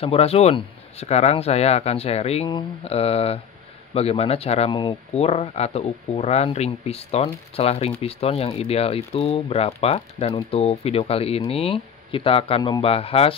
Sampurasun, sekarang saya akan sharing bagaimana cara mengukur atau ukuran ring piston, celah ring piston yang ideal itu berapa. Dan untuk video kali ini kita akan membahas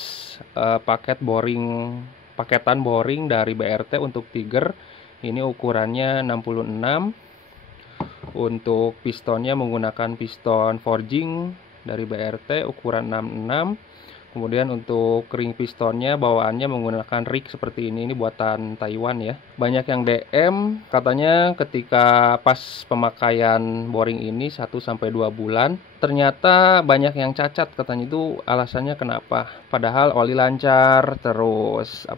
paketan boring dari BRT untuk Tiger. Ini ukurannya 66. Untuk pistonnya menggunakan piston forging dari BRT ukuran 66. Kemudian untuk ring pistonnya bawaannya menggunakan rig seperti ini buatan Taiwan ya. Banyak yang DM katanya ketika pas pemakaian boring ini 1-2 bulan, ternyata banyak yang cacat katanya. Itu alasannya kenapa? Padahal oli lancar, terus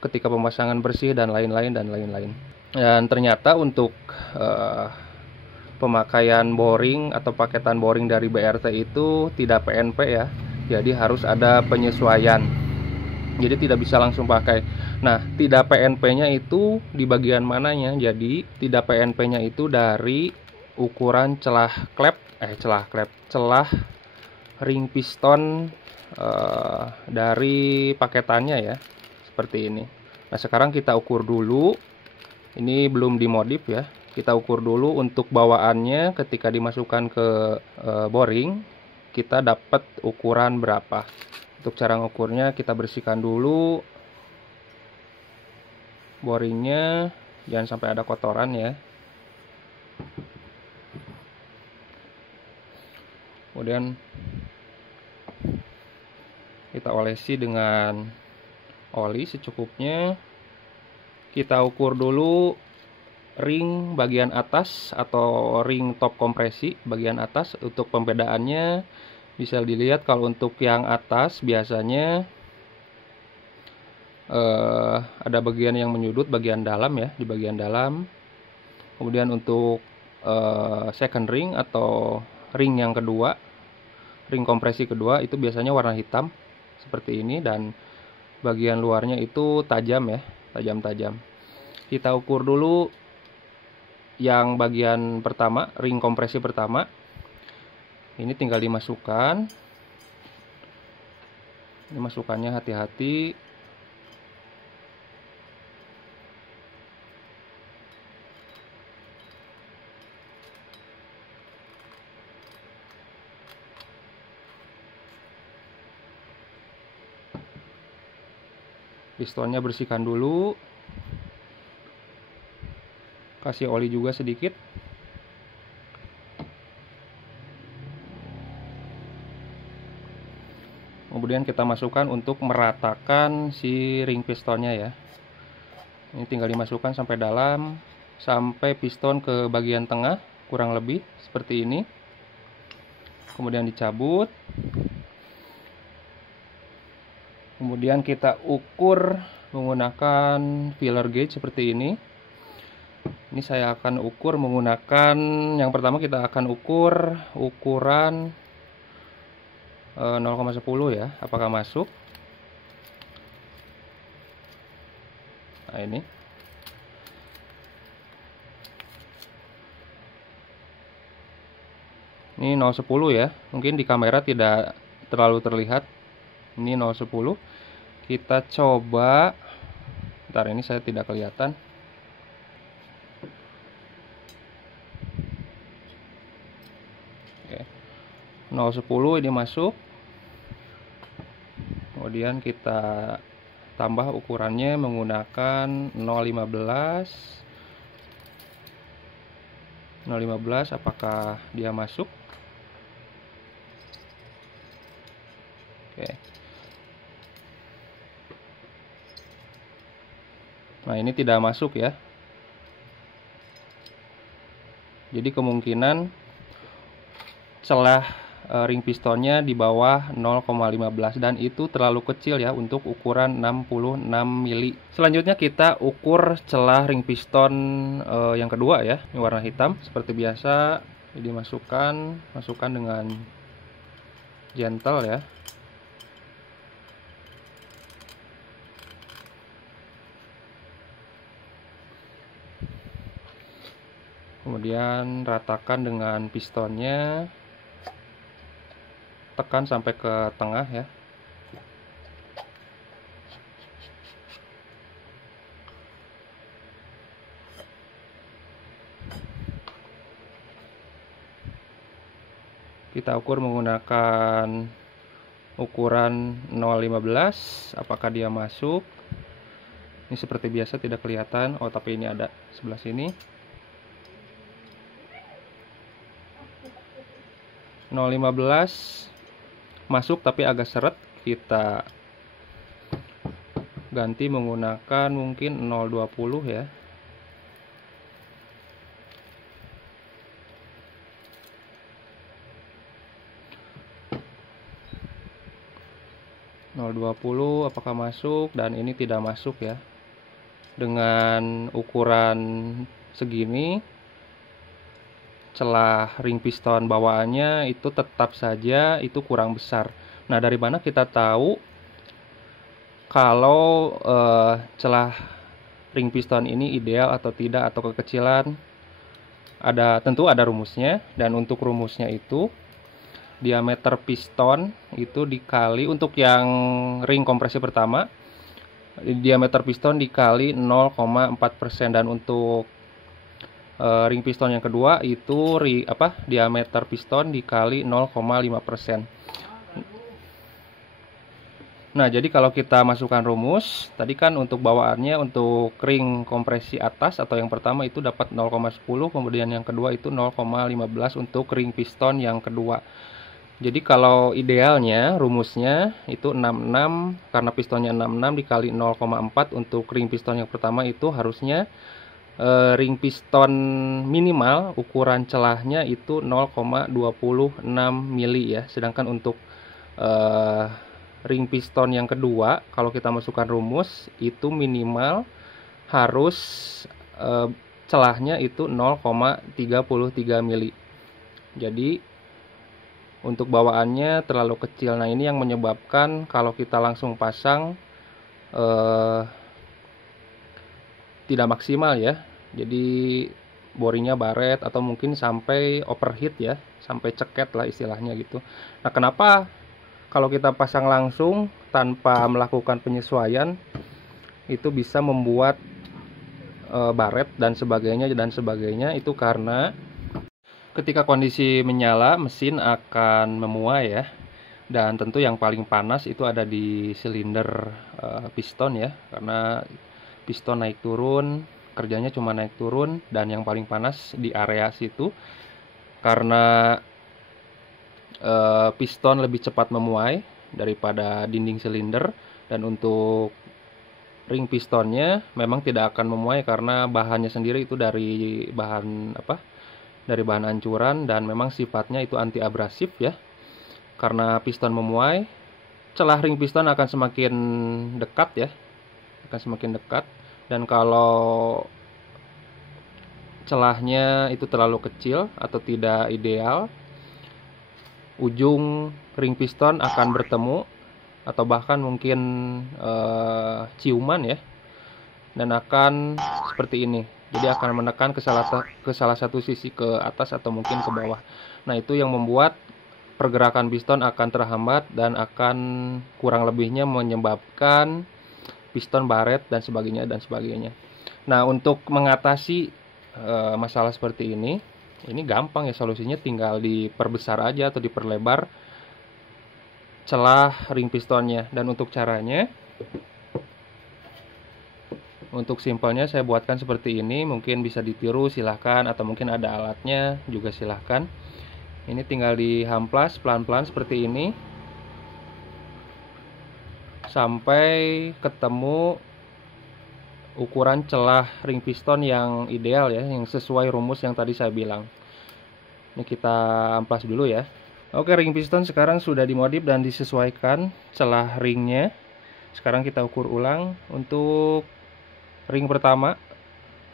ketika pemasangan bersih dan lain-lain. Dan ternyata untuk pemakaian boring atau paketan boring dari BRT itu tidak PNP ya. Jadi harus ada penyesuaian. Jadi tidak bisa langsung pakai. Nah, tidak PNP-nya itu di bagian mananya? Jadi tidak PNP-nya itu dari ukuran celah ring piston dari paketannya ya. Seperti ini. Nah, sekarang kita ukur dulu. Ini belum dimodif ya. Kita ukur dulu untuk bawaannya ketika dimasukkan ke boring, kita dapat ukuran berapa. Untuk cara ngukurnya kita bersihkan dulu boringnya, jangan sampai ada kotoran ya. Kemudian kita olesi dengan oli secukupnya. Kita ukur dulu ring bagian atas atau ring top kompresi bagian atas. Untuk pembedaannya bisa dilihat kalau untuk yang atas biasanya ada bagian yang menyudut bagian dalam ya, di bagian dalam. Kemudian untuk second ring atau ring yang kedua, ring kompresi kedua itu biasanya warna hitam seperti ini, dan bagian luarnya itu tajam ya, tajam-tajam. Kita ukur dulu yang bagian pertama, ring kompresi pertama. Ini tinggal dimasukkan. Ini masukannya hati-hati. Pistonnya bersihkan dulu. Kasih oli juga sedikit. Kemudian kita masukkan untuk meratakan si ring pistonnya ya. Ini tinggal dimasukkan sampai dalam, sampai piston ke bagian tengah, kurang lebih seperti ini. Kemudian dicabut. Kemudian kita ukur menggunakan feeler gauge seperti ini. Ini saya akan ukur menggunakan, yang pertama kita akan ukur ukuran 0,10 ya, apakah masuk. Nah, ini ini 0,10 ya, mungkin di kamera tidak terlalu terlihat. Ini 0,10. Kita coba, bentar, ini saya tidak kelihatan. Oke, 0,10 ini masuk. Kemudian kita tambah ukurannya menggunakan 0,15. Apakah dia masuk? Oke. Nah, ini tidak masuk ya. Jadi kemungkinan celah ring pistonnya di bawah 0,15, dan itu terlalu kecil ya untuk ukuran 66 mili. Selanjutnya kita ukur celah ring piston yang kedua ya, ini warna hitam seperti biasa. Jadi masukkan dengan gentle ya. Kemudian ratakan dengan pistonnya, tekan sampai ke tengah ya. Kita ukur menggunakan ukuran 0,15. Apakah dia masuk? Ini seperti biasa tidak kelihatan. Oh, tapi ini ada sebelah sini. 0,15 masuk tapi agak seret. Kita ganti menggunakan mungkin 0,20 ya. Apakah masuk? Dan ini tidak masuk ya. Dengan ukuran segini, celah ring piston bawaannya itu tetap saja itu kurang besar. Nah, dari mana kita tahu kalau celah ring piston ini ideal atau tidak atau kekecilan? Tentu ada rumusnya, dan untuk rumusnya itu diameter piston itu dikali, untuk yang ring kompresi pertama, diameter piston dikali 0,4%, dan untuk ring piston yang kedua itu diameter piston dikali 0,5%. Nah, jadi kalau kita masukkan rumus tadi kan, untuk bawaannya untuk ring kompresi atas atau yang pertama itu dapat 0,10, kemudian yang kedua itu 0,15 untuk ring piston yang kedua. Jadi kalau idealnya rumusnya itu 66, karena pistonnya 66 dikali 0,4 untuk ring piston yang pertama itu harusnya ring piston minimal ukuran celahnya itu 0,26 mili ya. Sedangkan untuk ring piston yang kedua, kalau kita masukkan rumus itu minimal harus celahnya itu 0,33 mili. Jadi untuk bawaannya terlalu kecil. Nah, ini yang menyebabkan kalau kita langsung pasang tidak maksimal ya. Jadi boringnya baret atau mungkin sampai overheat ya, sampai ceket lah istilahnya gitu. Nah, kenapa kalau kita pasang langsung tanpa melakukan penyesuaian itu bisa membuat baret dan sebagainya? Itu karena ketika kondisi menyala, mesin akan memuai ya. Dan tentu yang paling panas itu ada di silinder piston ya, karena piston naik turun, kerjanya cuma naik turun, dan yang paling panas di area situ karena piston lebih cepat memuai daripada dinding silinder. Dan untuk ring pistonnya memang tidak akan memuai karena bahannya sendiri itu dari bahan ancuran, dan memang sifatnya itu anti abrasif ya. Karena piston memuai, celah ring piston akan semakin dekat ya, dan kalau celahnya itu terlalu kecil atau tidak ideal, ujung ring piston akan bertemu atau bahkan mungkin ciuman ya, dan akan seperti ini. Jadi akan menekan ke salah satu sisi, ke atas atau mungkin ke bawah. Nah, itu yang membuat pergerakan piston akan terhambat dan akan kurang lebihnya menyebabkan piston baret dan sebagainya. Nah, untuk mengatasi masalah seperti ini gampang ya solusinya, tinggal diperbesar aja atau diperlebar celah ring pistonnya. Dan untuk caranya, untuk simpelnya saya buatkan seperti ini, mungkin bisa ditiru silahkan, atau mungkin ada alatnya juga silahkan. Ini tinggal dihamplas pelan-pelan seperti ini sampai ketemu ukuran celah ring piston yang ideal ya, yang sesuai rumus yang tadi saya bilang. Ini kita amplas dulu ya. Oke, ring piston sekarang sudah dimodif dan disesuaikan celah ringnya. Sekarang kita ukur ulang. Untuk ring pertama,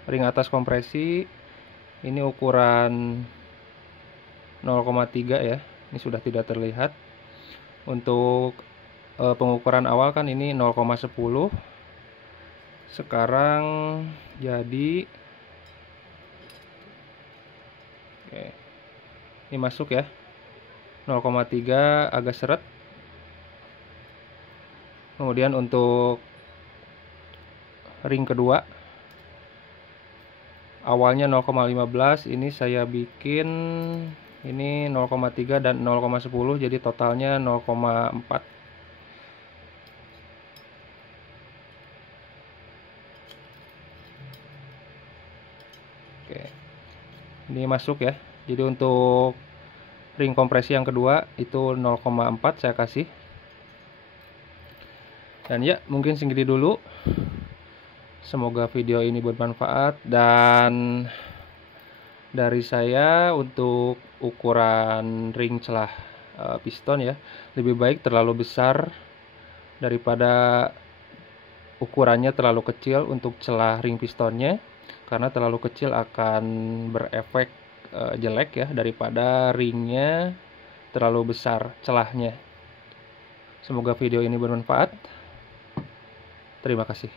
ring atas kompresi, ini ukuran 0,3 ya. Ini sudah tidak terlihat. Untuk pengukuran awal kan ini 0,10. Sekarang jadi oke. Ini masuk ya. 0,3 agak seret. Kemudian untuk ring kedua, awalnya 0,15, ini saya bikin Ini 0,3 dan 0,10, jadi totalnya 0,4. Oke, ini masuk ya. Jadi untuk ring kompresi yang kedua itu 0,4 saya kasih. Dan ya, mungkin segini dulu. Semoga video ini bermanfaat, dan dari saya untuk ukuran ring celah piston ya, lebih baik terlalu besar daripada ukurannya terlalu kecil untuk celah ring pistonnya, karena terlalu kecil akan berefek jelek ya, daripada ringnya terlalu besar celahnya. Semoga video ini bermanfaat. Terima kasih.